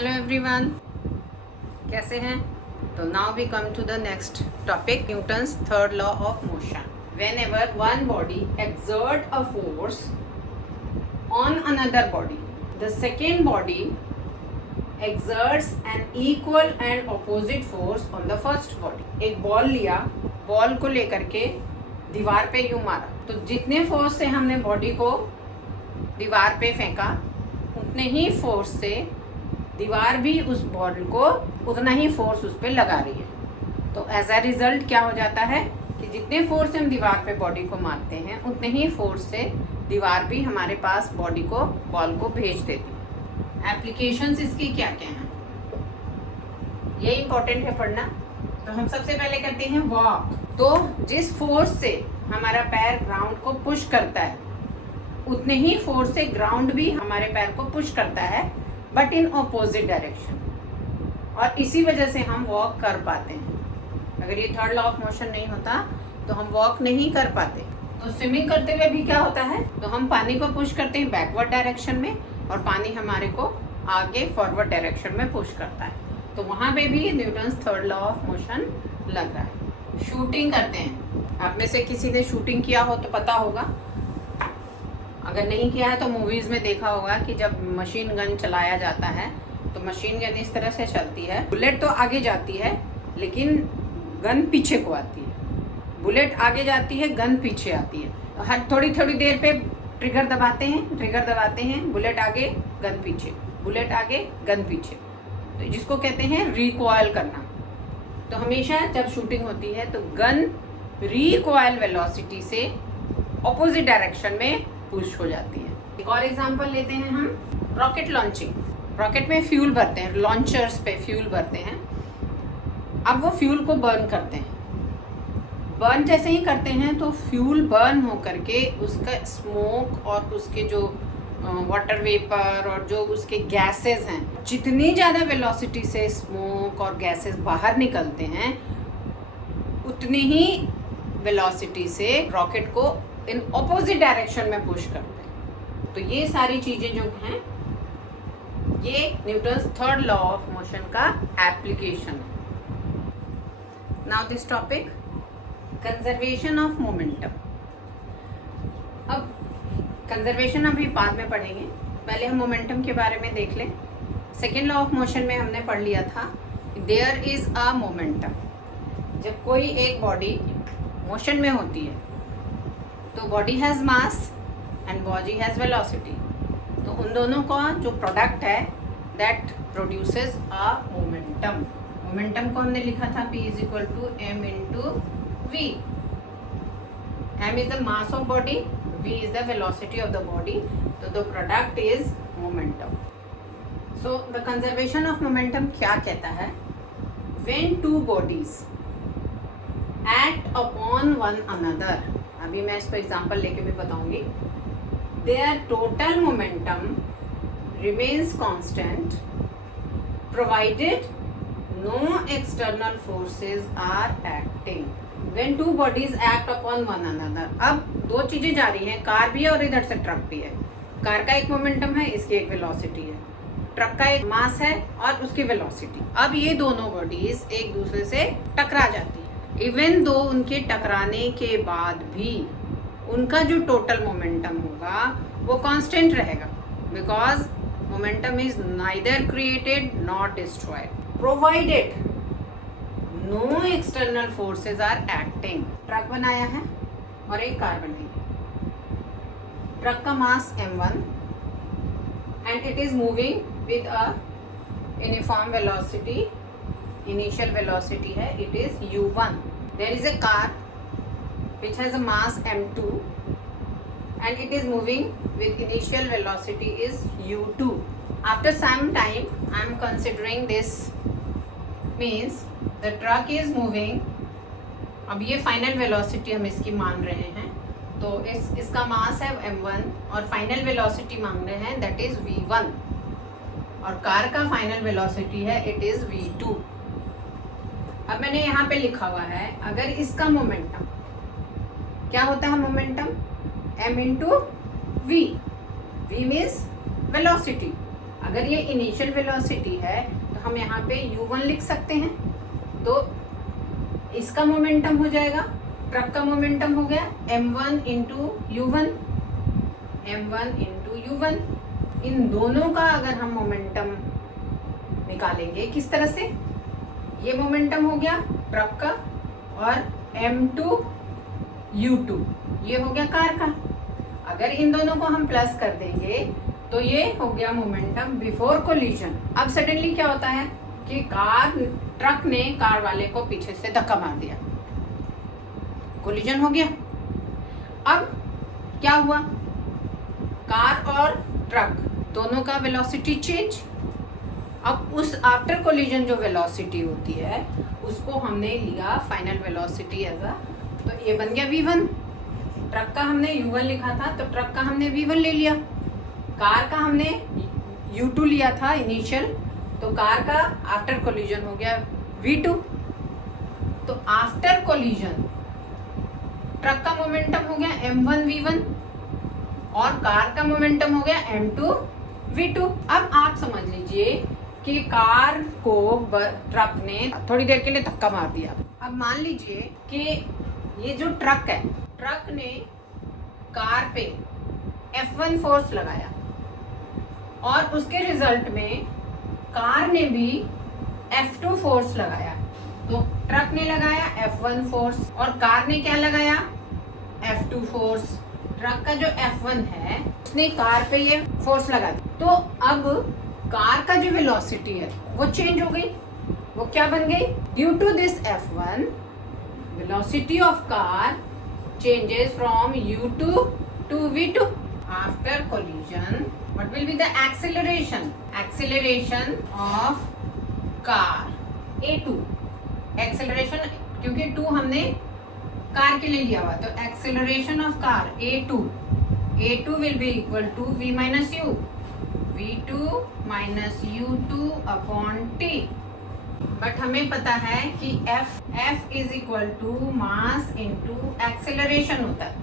Hello everyone, कैसे हैं? तो now we come to the next topic, Newton's third law of motion. Whenever one body exert a force on another body, the second body exerts an equal and opposite force on the first body. एक ball लिया, ball को लेकर के दीवार पे यूं मारा, तो जितने फोर्स से हमने बॉडी को दीवार पे फेंका उतने ही फोर्स से दीवार भी उस बॉल को उतना ही फोर्स उस पर लगा रही है. तो एज अ रिजल्ट क्या हो जाता है कि जितने फोर्स से हम दीवार पे बॉडी को मारते हैं उतने ही फोर्स से दीवार भी हमारे पास बॉडी को, बॉल को भेज देती है. एप्लीकेशंस इसकी क्या क्या हैं, ये इंपॉर्टेंट है पढ़ना. तो हम सबसे पहले करते हैं वॉक. तो जिस फोर्स से हमारा पैर ग्राउंड को पुश करता है उतने ही फोर्स से ग्राउंड भी हमारे पैर को पुश करता है, बट इन ऑपोजिट डायरेक्शन. और इसी वजह से हम वॉक कर पाते हैं. अगर ये थर्ड लॉ ऑफ मोशन नहीं होता तो हम वॉक नहीं कर पाते. तो स्विमिंग करते हुए भी क्या होता है, तो हम पानी को पुश करते हैं बैकवर्ड डायरेक्शन में और पानी हमारे को आगे फॉरवर्ड डायरेक्शन में पुश करता है. तो वहाँ पे भी Newton's third law of motion लग रहा है. शूटिंग करते हैं, आप में से किसी ने शूटिंग किया हो तो पता होगा. अगर नहीं किया है तो मूवीज़ में देखा होगा कि जब मशीन गन चलाया जाता है तो मशीन गन इस तरह से चलती है, बुलेट तो आगे जाती है लेकिन गन पीछे को आती है. बुलेट आगे जाती है, गन पीछे आती है. हर थोड़ी थोड़ी देर पे ट्रिगर दबाते हैं, बुलेट आगे गन पीछे, बुलेट आगे गन पीछे. तो जिसको कहते हैं रिकॉइल करना. तो हमेशा जब शूटिंग होती है तो गन रिकॉइल वेलोसिटी से ऑपोजिट डायरेक्शन में पुश हो जाती है. एक और एग्जांपल लेते हैं हम, रॉकेट लॉन्चिंग. रॉकेट में फ्यूल भरते हैं, लॉन्चर्स पे फ्यूल भरते हैं. अब वो फ्यूल को बर्न करते हैं. बर्न जैसे ही करते हैं तो फ्यूल बर्न हो करके उसका स्मोक और उसके जो वाटर वेपर और जो उसके गैसेस हैं, जितनी ज़्यादा वेलोसिटी से स्मोक और गैसेस बाहर निकलते हैं उतनी ही वेलोसिटी से रॉकेट को इन ऑपोजिट डायरेक्शन में पुश करते हैं. तो ये सारी चीजें जो हैं ये Newton's third law of motion का एप्लीकेशन है. Now this topic, conservation of momentum. अब कंजर्वेशन अभी बाद में पढ़ेंगे, पहले हम मोमेंटम के बारे में देख लें. सेकेंड लॉ ऑफ मोशन में हमने पढ़ लिया था, देयर इज अ मोमेंटम. जब कोई एक बॉडी मोशन में होती है तो body has mass and body has velocity. तो उन दोनों का जो प्रोडक्ट है that produces a momentum. Momentum को हमने लिखा था P is equal to m into v. m is the mass of body, v is the velocity of the body. तो the product is momentum. So the conservation of momentum क्या कहता है, when two bodies act upon one another. अभी मैं इसको example लेके भी बताऊंगी. Their total momentum remains constant provided no external forces are acting. When two bodies act upon one another. अब दो चीजें जा रही हैं, कार भी है और इधर से ट्रक भी है. कार का एक मोमेंटम है, इसकी एक वेलोसिटी है. ट्रक का एक मास है और उसकी वेलोसिटी. अब ये दोनों बॉडीज एक दूसरे से टकरा जाती है. इवन दो उनके टकराने के बाद भी उनका जो टोटल मोमेंटम होगा वो कांस्टेंट रहेगा, because momentum is neither created not destroyed provided no external forces are acting. Truck बनाया है और एक कार बनाई है. ट्रक का mass m1 and it is moving with a uniform velocity. Initial velocity है, it is u1. There is a car which has a mass m2 and it is moving with initial velocity is u2. After some time I am considering this means the truck is moving. अब ये final velocity हम इसकी मान रहे हैं, तो इसका मास है m1 और फाइनल वेलोसिटी मांग रहे हैं दैट इज v1 और कार का फाइनल वेलोसिटी है इट इज v2. अब मैंने यहाँ पे लिखा हुआ है, अगर इसका मोमेंटम क्या होता है, momentum m into v. V means velocity. अगर ये इनिशियल वेलोसिटी है तो हम यहाँ पे u1 लिख सकते हैं, तो इसका मोमेंटम हो जाएगा, ट्रक का मोमेंटम हो गया m1 into u1, m1 into u1। इन दोनों का अगर हम मोमेंटम निकालेंगे किस तरह से, ये मोमेंटम हो गया ट्रक का और m2 u2 ये हो गया कार का। अगर इन दोनों को हम प्लस कर देंगे तो ये हो गया मोमेंटम बिफोर कोलिजन। अब सडनली क्या होता है कि ट्रक ने कार वाले को पीछे से धक्का मार दिया, कोलिजन हो गया। अब क्या हुआ, कार और ट्रक दोनों का वेलोसिटी चेंज। अब उस आफ्टर कोलिजन जो वेलोसिटी होती है उसको हमने लिया फाइनल वेलोसिटी एज अ, तो ये बन गया v1। ट्रक का हमने u1 लिखा था तो ट्रक का हमने v1 ले लिया, कार का हमने u2 लिया था इनिशियल, तो कार का आफ्टर कोलिजन हो गया v2। तो आफ्टर कोलिजन ट्रक का मोमेंटम हो गया m1 v1 और कार का मोमेंटम हो गया m2 v2। अब आप समझ लीजिए कि कार को ट्रक ने थोड़ी देर के लिए धक्का मार दिया। अब मान लीजिए कि ये जो ट्रक है, ट्रक ने कार पे F1 फोर्स लगाया और उसके रिजल्ट में कार ने भी F2 फोर्स लगाया। तो ट्रक ने लगाया F1 फोर्स और कार ने क्या लगाया, F2 फोर्स। ट्रक का जो F1 है उसने कार पे ये फोर्स लगा दिया, तो अब कार का जो वेलोसिटी है वो चेंज हो गई। वो क्या बन गई, due to this F1 velocity of car changes from u2 to v2 after collision। what will be the acceleration of car a2, acceleration क्योंकि 2 हमने कार के लिए लिया हुआ, तो acceleration of car a2 will be equal to v minus u, v2 minus u2 upon t। But हमें पता है कि F is equal to mass into acceleration होता है।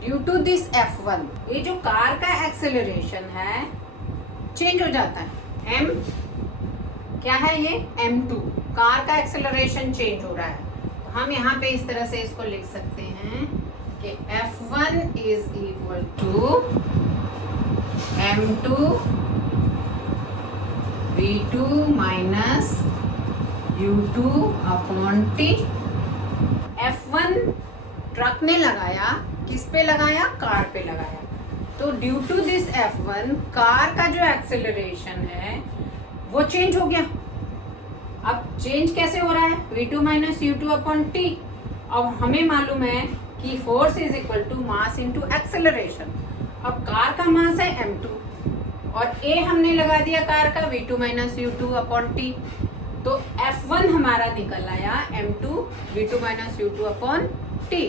ड्यू टू दिस F1 ये जो कार का एक्सेलरेशन है चेंज हो जाता है। M क्या है, ये m2 कार का एक्सेलरेशन चेंज हो रहा है। तो हम यहाँ पे इस तरह से इसको लिख सकते हैं कि F1 is equal to m2 v2 minus u2 upon t। F1 truck ने लगाया, किस पे लगाया, कार पे लगाया। तो due to this F1 car का जो एक्सेलरेशन है वो चेंज हो गया। अब चेंज कैसे हो रहा है, v2 minus u2 upon t। अब हमें मालूम है कि force is equal to mass into acceleration. अब कार का मास है m2 और a हमने लगा दिया कार का v2 minus u2 upon t। तो F1 हमारा निकल आया m2 v2 minus u2 upon t।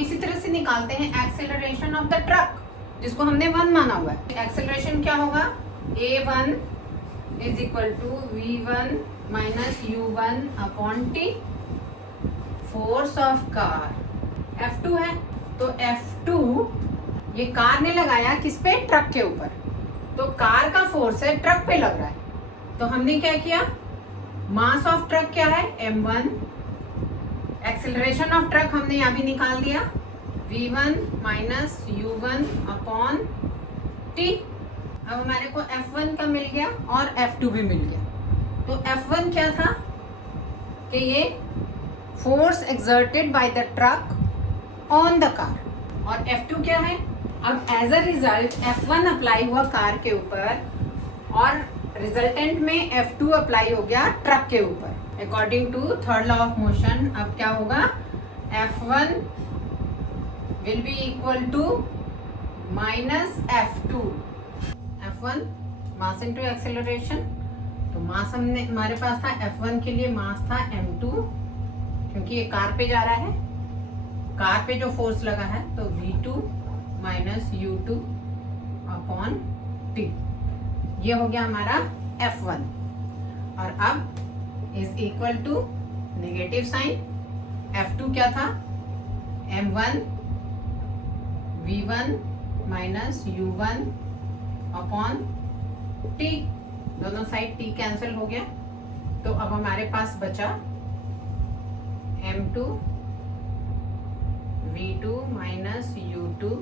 इसी तरह से निकालते हैं एक्सेलरेशन ऑफ द ट्रक जिसको हमने 1 माना हुआ है। एक्सेलरेशन क्या होगा, a1 is equal to v1 minus u1 upon t। Force of car F2 है, तो F2 ये कार ने लगाया किस पे, ट्रक के ऊपर। तो कार का फोर्स है ट्रक पे लग रहा है, तो हमने क्या किया, मास ऑफ ट्रक क्या है m1, एक्सेलरेशन ऑफ ट्रक हमने यहाँ भी निकाल दिया v1 minus u1 upon t। अब हमारे को F1 का मिल गया और F2 भी मिल गया। तो F1 क्या था कि ये force exerted by the truck on the car, और F2 क्या है, अब as a result F1 apply हुआ कार के ऊपर और रिजल्टेंट में F2 अप्लाई हो गया ट्रक के ऊपर। According to third law of motion अब क्या होगा, F1 will be equal to minus F2। F1 mass into acceleration, तो मास हमने हमारे पास था F1 के लिए मास था m2 क्योंकि ये कार पे जा रहा है, कार पे जो फोर्स लगा है तो v2 minus u2 upon t। ये हो गया हमारा F1 और अब is equal to negative sign. F2 क्या था, m1 v1 minus u1 upon t। दोनों साइड t कैंसिल हो गया, तो अब हमारे पास बचा m2 v2 minus u2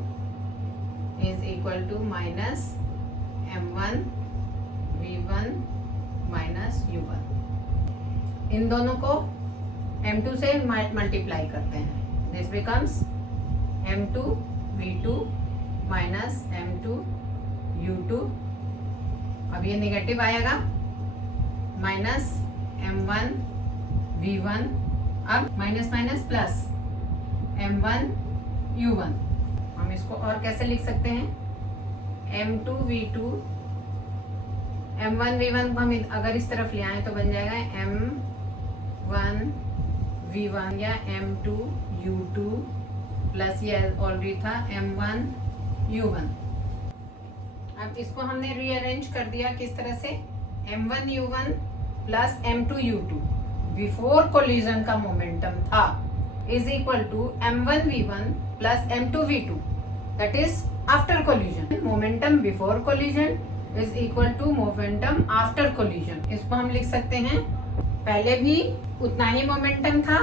is equal to minus m1 v1 minus u1। इन दोनों को m2 से मल्टीप्लाई करते हैं, this becomes m2 v2 minus m2 u2। अब ये नेगेटिव आएगा, माइनस m1 v1, अब minus minus plus m1 u1। हम इसको और कैसे लिख सकते हैं, m2 v2 m1 v1 हम अगर इस तरफ ले आए तो बन जाएगा m1 v1 या m2 u2 प्लस ये ऑलरेडी था m1 u1। अब इसको हमने रीअरेंज कर दिया किस तरह से, m1 u1 plus m2 u2 before collision का मोमेंटम था is equal to m1 v1 plus m2 v2 that is after collision. Momentum before collision is equal to momentum after collision. इसको हम लिख सकते हैं पहले भी उतना ही मोमेंटम था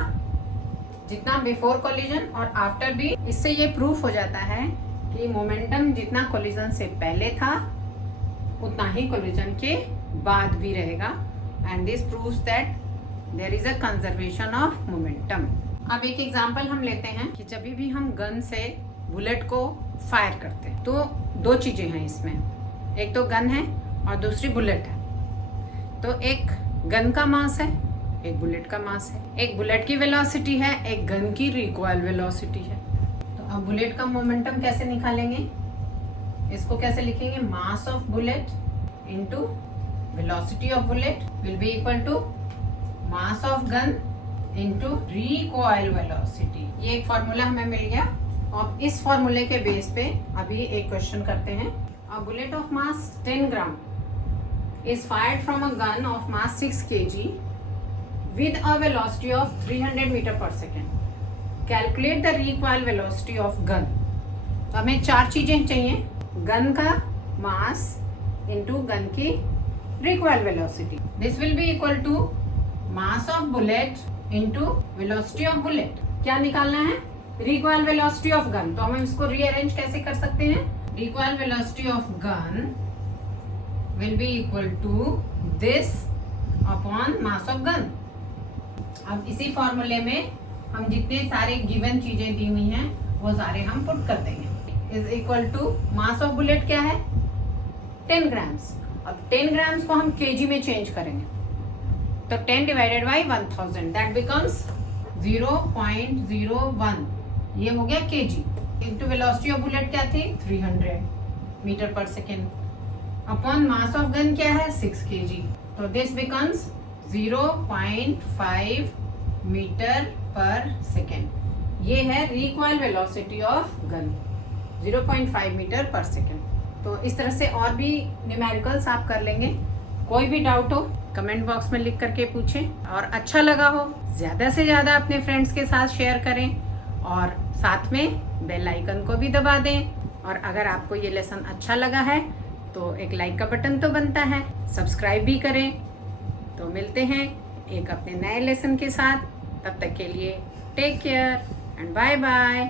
जितना बिफोर कोलिजन और आफ्टर भी। इससे ये प्रूफ हो जाता है कि मोमेंटम जितना कोलिजन से पहले था उतना ही कोलिजन के बाद भी रहेगा, and this proves that there is a conservation of momentum. अब एक एग्जांपल हम लेते हैं कि जब भी हम गन से बुलेट को फायर करते हैं तो दो चीजें हैं इसमें, एक तो गन है और दूसरी बुलेट है। तो एक गन का मास है, एक बुलेट का मास है, एक बुलेट की वेलोसिटी है, एक गन की रिकॉइल वेलोसिटी है। तो अब बुलेट का मोमेंटम कैसे निकालेंगे, इसको कैसे लिखेंगे, mass of bullet into velocity of bullet will be equal to mass of gun into recoil velocity. ये एक फॉर्मूला हमें मिल गया। और इस फॉर्मूले के बेस पे अभी एक क्वेश्चन करते हैं। A bullet of mass 10 gram is fired from a gun of mass 6 kg with a velocity of 300 meter per second. Calculate the recoil velocity of gun. तो हमें चार चीजें चाहिए, गन का मास इंटू गन की recoil velocity. This will be equal to mass of bullet into velocity of bullet. क्या निकालना है, recoil velocity of gun। तो हम इसको रीअरेंज कैसे कर सकते हैं, recoil velocity of gun will be equal to this upon mass of gun। अब इसी फॉर्मूले में हम जितने सारे गिवन चीजें दी हुई हैं वो सारे हम पुट कर देंगे। Is equal to mass of bullet क्या है 10 ग्राम्स। अब 10 ग्राम्स को हम केजी में चेंज करेंगे तो 10 डिवाइडेड बाई 1000 दैट बिकम्स 0.01, ये हो गया KG. Into velocity of bullet क्या थी 300 मीटर पर second upon mass of gun क्या है 6 kg। तो दिस बिकम्स 0.5 मीटर पर सेकेंड। ये है recoil velocity of gun 0.5 metre पर सेकेंड। तो इस तरह से और भी न्यूमेरिकल्स आप कर लेंगे। कोई भी डाउट हो कमेंट बॉक्स में लिख करके पूछें, और अच्छा लगा हो ज़्यादा से ज़्यादा अपने फ्रेंड्स के साथ शेयर करें और साथ में बेल आइकन को भी दबा दें। और अगर आपको ये लेसन अच्छा लगा है तो एक लाइक का बटन तो बनता है, सब्सक्राइब भी करें। तो मिलते हैं एक अपने नए लेसन के साथ, तब तक के लिए take care and bye bye.